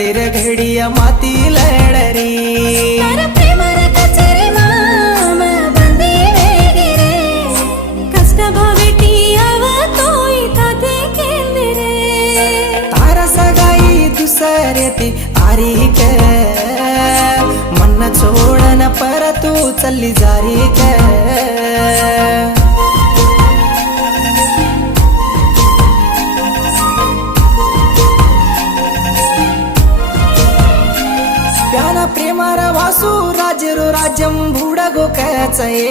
तेर घडिया माती लडरी तारा प्रेमर कचेरी माम बंदी वेगिरे कष्ट भवेटी आव तोई थाते केंदिरे तारा सगाई दुसरे ती तारीख मन छोडन पर तू चल्ली जारी के प्याला प्रेमार वासू राजरो राज्यम बुडगो कचये